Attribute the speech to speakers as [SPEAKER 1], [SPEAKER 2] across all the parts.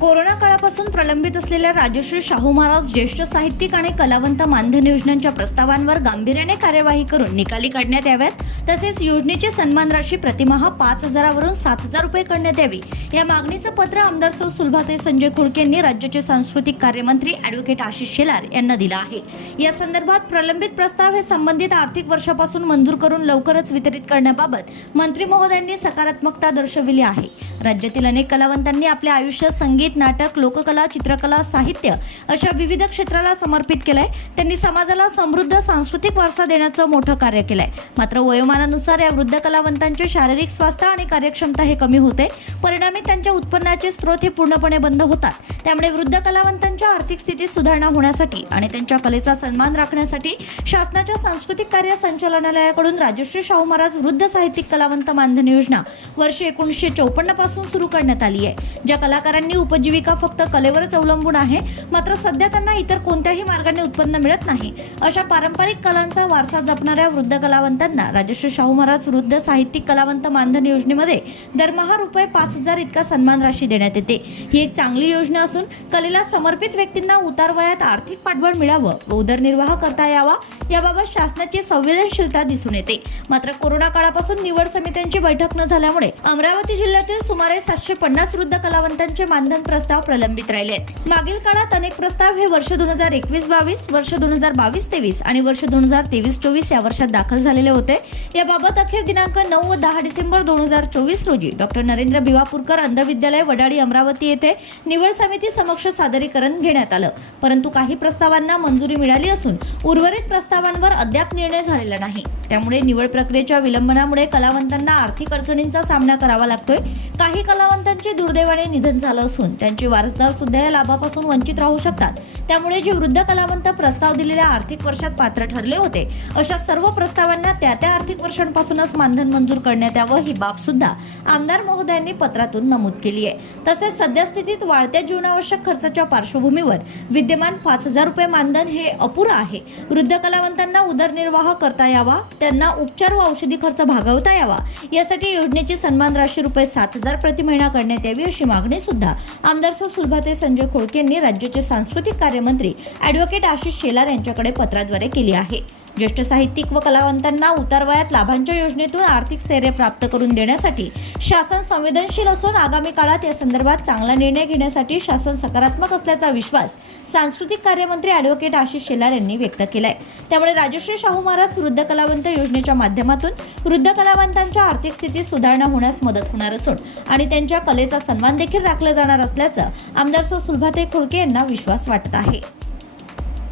[SPEAKER 1] Corona काळापासून प्रलंबित असलेल्या राजश्री शाहू महाराज ज्येष्ठ साहित्यिक आणि कलावंत मानधन योजनांच्या प्रस्तावांवर गांभीर्याने कार्यवाही करून निकाली काढण्यात याव्यात. तसेच योजनेची सन्मान राशी प्रतिमाहा पाच हजारावरून सात हजार रुपये करण्यात यावी. या मागणीचं पत्र आमदार सौ सुलभाते संजय खुळके यांनी राज्याचे सांस्कृतिक कार्यमंत्री अॅडव्होकेट आशिष शेलार यांना दिला आहे. या संदर्भात प्रलंबित प्रस्ताव हे संबंधित आर्थिक वर्षापासून मंजूर करून लवकरच वितरित करण्याबाबत मंत्री महोदयांनी सकारात्मकता दर्शविली आहे. राज्यातील अनेक कलावंतांनी आपले आयुष्य संगीत नाटक लोककला चित्रकला साहित्य अशा विविध क्षेत्राला समर्पित केलंय. त्यांनी समाजाला समृद्ध सांस्कृतिक वारसा देण्याचं मोठं कार्य केलंय. मात्र वयोमानानुसार या वृद्ध कलावंतांचे शारीरिक स्वास्थ्य आणि कार्यक्षमता हे कमी होते. परिणामी त्यांच्या उत्पन्नाचे स्रोत हे पूर्णपणे बंद होतात. त्यामुळे वृद्ध कलावंतांच्या आर्थिक स्थितीत सुधारणा होण्यासाठी आणि त्यांच्या कलेचा सन्मान राखण्यासाठी शासनाच्या सांस्कृतिक कार्य संचालनालयाकडून राजश्री शाहू महाराज वृद्ध साहित्यिक कलावंत मानधन योजना वर्ष एकोणीसशे चौपन्नपासून सुरू करण्यात आली आहे. ज्या कलाकारांनी उप उपजीविका फक्त कलेवरच अवलंबून आहे मात्र सध्या त्यांना इतर कोणत्याही मार्गाने उत्पन्न मिळत नाही. अशा पारंपरिक कलांचा वारसा जपणाऱ्या वृद्ध कलावंतांना राजश्री शाहू महाराज वृद्ध साहित्यिक कलावंत मानधन योजनेमध्ये दरमहा रुपये पाच हजार इतका सन्मान राशी देण्यात येते. ही एक चांगली योजना असून कलेला समर्पित व्यक्तींना उतार वयात आर्थिक पाठबळ मिळावं व उदरनिर्वाह करता यावा याबाबत शासनाची संवेदनशीलता दिसून येते. मात्र कोरोना काळापासून निवड समित्यांची बैठक न झाल्यामुळे अमरावती जिल्ह्यातील सुमारे सातशे पन्नास वृद्ध कलावंतांचे मानधन प्रस्ताव प्रलंबित राहिले आहेत मागील काळात अनेक प्रस्ताव हे वर्ष दोन हजार एकवीस बावीस वर्ष दोन हजार बावीस तेवीस आणि वर्ष दोन हजार तेवीस चोवीस या वर्षात दाखल झालेले होते. याबाबत अखेर दिनांक नऊ व दहा डिसेंबर दोन हजार चोवीस रोजी डॉक्टर नरेंद्र भिवापूरकर अंधविद्यालय वडाळी अमरावती येथे निवड समिती समक्ष सादरीकरण घेण्यात आलं. परंतु काही प्रस्तावांना मंजुरी मिळाली असून उर्वरित प्रस्तावांवर अद्याप निर्णय झालेला नाही. त्यामुळे निवड प्रक्रियेच्या विलंबनामुळे कलावंतांना आर्थिक अडचणींचा सामना करावा लागतोय. काही कलावंतांचे दुर्दैवाने निधन झालं असून त्यांचे वारसदार सुद्धा या लाभापासून वंचित राहू शकतात. त्यामुळे जे वृद्ध कलावंत प्रस्ताव दिलेल्या आर्थिक वर्षात पात्र ठरले होते अशा सर्व प्रस्तावांना त्या त्या आर्थिक वर्षांपासूनच मानधन मंजूर करण्यात यावं ही बाब सुद्धा आमदार महोदयांनी पत्रातून नमूद केली आहे. तसेच सद्यस्थितीत वाढत्या जीवनावश्यक खर्चाच्या पार्श्वभूमीवर विद्यमान पाच हजार रुपये मानधन हे अपुरं आहे. वृद्ध कलावंतांना उदरनिर्वाह करता यावा त्यांना उपचार व औषधी खर्च भागवता यावा यासाठी योजनेची सन्मान राशी रुपये सात हजार प्रति महिना करण्यात यावी अशी मागणी सुद्धा आमदार सौ सुलभाते संजय खोडके यांनी राज्याचे सांस्कृतिक कार्यमंत्री ॲडव्होकेट आशिष शेलार यांच्याकडे पत्राद्वारे केली आहे. ज्येष्ठ साहित्यिक व कलावंतांना उतारवयात लाभांच्या योजनेतून आर्थिक स्थैर्य प्राप्त करून देण्यासाठी शासन संवेदनशील असून आगामी काळात या संदर्भात चांगला निर्णय घेण्यासाठी शासन सकारात्मक असल्याचा विश्वास सांस्कृतिक कार्यमंत्री अॅडव्होकेट आशिष शेलार यांनी व्यक्त केलाय. त्यामुळे राजश्री शाहू महाराज वृद्ध कलावंत योजनेच्या माध्यमातून वृद्ध कलावंतांच्या आर्थिक स्थितीत सुधारणा होण्यास मदत होणार असून आणि त्यांच्या कलेचा सन्मान देखील राखला जाणार असल्याचं आमदार सौ सुलभाते खुळके यांना विश्वास वाटत आहे.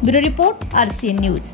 [SPEAKER 1] Bureau report R C news.